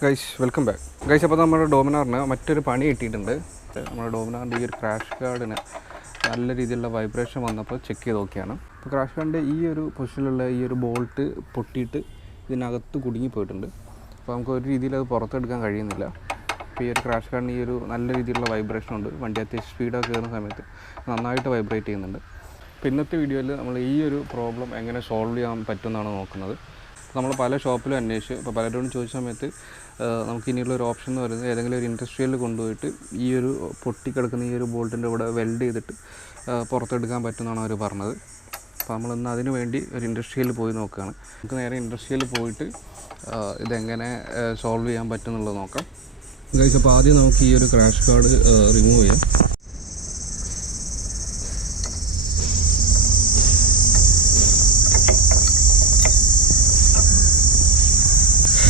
Guys welcome back guys. അപ്പോൾ നമ്മുടെ ഡോമിനാറിന് മറ്റൊരു പണി കിട്ടിയിട്ടുണ്ട്. നമ്മുടെ ഡോമിനാറിൻ്റെ ഈ ഒരു ക്രാഷ് ഗാർഡിന് നല്ല രീതിയിലുള്ള വൈബ്രേഷൻ വന്നപ്പോൾ ചെക്ക് ചെയ്ത് നോക്കിയാണ്. അപ്പോൾ ക്രാഷ് ഗാർഡിൻ്റെ ഈ ഒരു പൊസിഷനിലുള്ള ഈ ഒരു ബോൾട്ട് പൊട്ടിയിട്ട് ഇതിനകത്ത് കുടുങ്ങിപ്പോയിട്ടുണ്ട്. അപ്പോൾ നമുക്ക് ഒരു രീതിയിൽ അത് പുറത്തെടുക്കാൻ കഴിയുന്നില്ല. അപ്പോൾ ഈ ഒരു ക്രാഷ് ഗാർഡിന് ഈ ഒരു നല്ല രീതിയിലുള്ള വൈബ്രേഷൻ ഉണ്ട്. വണ്ടി അത്യാവശ്യം സ്പീഡൊക്കെ കയറുന്ന സമയത്ത് നന്നായിട്ട് വൈബ്രേറ്റ് ചെയ്യുന്നുണ്ട്. അപ്പോൾ ഇന്നത്തെ വീഡിയോയിൽ നമ്മൾ ഈ ഒരു പ്രോബ്ലം എങ്ങനെ സോൾവ് ചെയ്യാൻ പറ്റുമെന്നാണ് നോക്കുന്നത്. നമ്മൾ പല ഷോപ്പിലും അന്വേഷിച്ചു. അപ്പോൾ പലരോടും ചോദിച്ച സമയത്ത് നമുക്ക് ഇനിയുള്ള ഒരു ഓപ്ഷൻ എന്ന് പറയുന്നത് ഏതെങ്കിലും ഒരു ഇൻഡസ്ട്രിയലിൽ കൊണ്ടുപോയിട്ട് ഈ ഒരു പൊട്ടിക്കിടക്കുന്ന ഈ ഒരു ബോൾട്ടിൻ്റെ കൂടെ വെൽഡ് ചെയ്തിട്ട് പുറത്തെടുക്കാൻ പറ്റുമെന്നാണ് അവർ പറഞ്ഞത്. അപ്പോൾ നമ്മളിന്ന് അതിന് വേണ്ടി ഒരു ഇൻഡസ്ട്രിയലിൽ പോയി നോക്കുകയാണ്. നമുക്ക് നേരെ ഇൻഡസ്ട്രിയലിൽ പോയിട്ട് ഇതെങ്ങനെ സോൾവ് ചെയ്യാൻ പറ്റും എന്നുള്ളത് നോക്കാം ഗൈസ്. അപ്പോൾ ആദ്യം നമുക്ക് ഈ ഒരു ക്രാഷ് ഗാർഡ് റിമൂവ് ചെയ്യാം.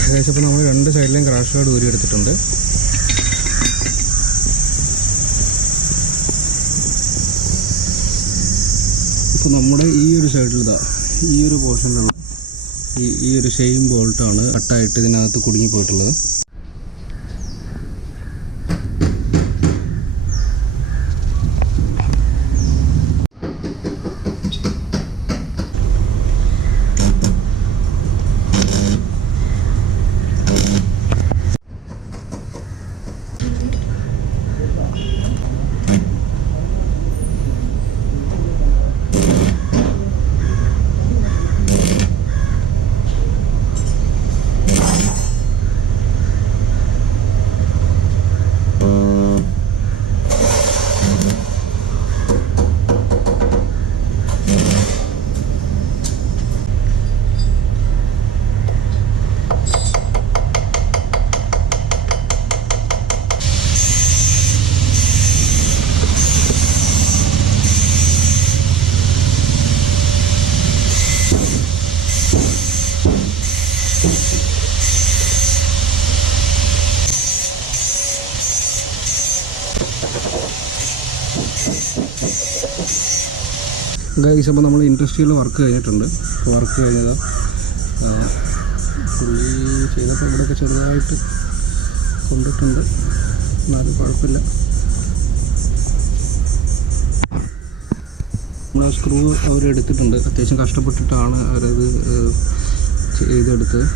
ഏകദേശം ഇപ്പോൾ നമ്മൾ രണ്ട് സൈഡിലെയും ക്രാഷ് ഗാർഡ് ഊരിയെടുത്തിട്ടുണ്ട്. ഇപ്പോൾ നമ്മുടെ ഈ ഒരു സൈഡിൽ ഈ ഒരു പോർഷനിലുള്ള ഈ ഒരു സെയിം ബോൾട്ടാണ് കട്ടായിട്ട് ഇതിനകത്ത് കുടുങ്ങിപ്പോയിട്ടുള്ളത്. ഗൈസ്, അപ്പോൾ നമ്മൾ ഇൻഡസ്ട്രിയിൽ വർക്ക് കഴിഞ്ഞിട്ടുണ്ട്. വർക്ക് കഴിഞ്ഞത് പുള്ളി ചെയ്തപ്പോൾ ഇവിടെയൊക്കെ ചെറുതായിട്ട് കൊണ്ടിട്ടുണ്ട്, എന്നാലും കുഴപ്പമില്ല. നമ്മൾ സ്ക്രൂ അവരെടുത്തിട്ടുണ്ട്. അത്യാവശ്യം കഷ്ടപ്പെട്ടിട്ടാണ് അവരത് ചെയ്തെടുത്തത്.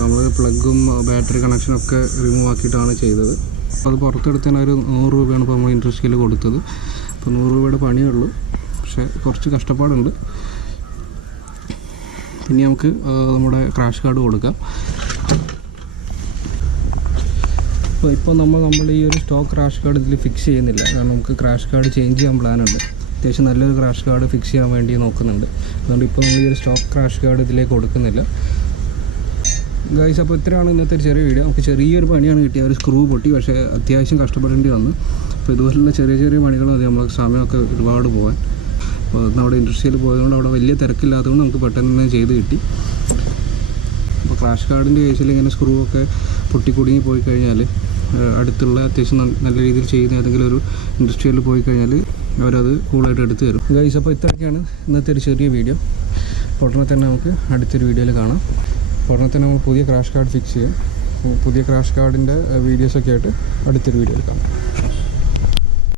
നമ്മൾ പ്ലഗും ബാറ്ററി കണക്ഷനൊക്കെ റിമൂവ് ആക്കിയിട്ടാണ് ചെയ്തത്. അപ്പോൾ അത് പുറത്തെടുത്തതിന് ഒരു 100 രൂപയാണ് ഇപ്പോൾ നമ്മൾ ഇൻഡസ്ട്രിയിൽ കൊടുത്തത്. അപ്പോൾ 100 രൂപയുടെ പണിയേ ഉള്ളൂ, പക്ഷേ കുറച്ച് കഷ്ടപ്പാടുണ്ട്. പിന്നെ നമുക്ക് നമ്മുടെ ക്രാഷ് ഗാർഡ് കൊടുക്കാം. ഇപ്പോൾ നമ്മൾ ഈ ഒരു സ്റ്റോക്ക് ക്രാഷ് ഗാർഡ് ഇതിൽ ഫിക്സ് ചെയ്യുന്നില്ല. കാരണം നമുക്ക് ക്രാഷ് ഗാർഡ് ചേഞ്ച് ചെയ്യാൻ പ്ലാനുണ്ട്. അത്യാവശ്യം നല്ലൊരു ക്രാഷ് ഗാർഡ് ഫിക്സ് ചെയ്യാൻ വേണ്ടി നോക്കുന്നുണ്ട്. അതുകൊണ്ട് ഇപ്പോൾ നമ്മൾ ഈ ഒരു സ്റ്റോക്ക് ക്രാഷ് ഗാർഡ് ഇതിലേക്ക് കൊടുക്കുന്നില്ല ഗൈസ്. അപ്പോൾ ഇത്രയാണ് ഇന്നത്തെ ഒരു ചെറിയ വീഡിയോ. നമുക്ക് ചെറിയൊരു പണിയാണ് കിട്ടിയത്. ഒരു സ്ക്രൂ പൊട്ടി, പക്ഷേ അത്യാവശ്യം കഷ്ടപ്പെടേണ്ടി വന്നു. അപ്പോൾ ഇതുപോലുള്ള ചെറിയ ചെറിയ പണികൾ മതി നമുക്ക് സമയമൊക്കെ ഒരുപാട് പോകാൻ. അപ്പോൾ നമ്മുടെ ഇൻഡസ്ട്രിയിൽ പോയതുകൊണ്ട് അവിടെ വലിയ തിരക്കില്ലാത്തതുകൊണ്ട് നമുക്ക് പെട്ടെന്ന് തന്നെ ചെയ്ത് കിട്ടി. അപ്പോൾ ക്രാഷ് ഗാർഡിൻ്റെ കേസിൽ ഇങ്ങനെ സ്ക്രൂ ഒക്കെ പൊട്ടിക്കുടുങ്ങി പോയി കഴിഞ്ഞാൽ അടുത്തുള്ള അത്യാവശ്യം നല്ല രീതിയിൽ ചെയ്യുന്ന ഏതെങ്കിലും ഒരു ഇൻഡസ്ട്രിയിൽ പോയി കഴിഞ്ഞാൽ അവരത് കൂളായിട്ട് എടുത്ത് തരും ഗൈസ്. അപ്പോൾ ഇത്രയൊക്കെയാണ് ഇന്നത്തെ ഒരു ചെറിയ വീഡിയോ. ഉടനെ തന്നെ നമുക്ക് അടുത്തൊരു വീഡിയോയിൽ കാണാം. ഉടനെ തന്നെ നമ്മൾ പുതിയ ക്രാഷ് ഗാർഡ് ഫിക്സ് ചെയ്യും. പുതിയ ക്രാഷ് ഗാർഡിൻ്റെ വീഡിയോസൊക്കെ ആയിട്ട് അടുത്തൊരു വീഡിയോയിൽ കാണാം.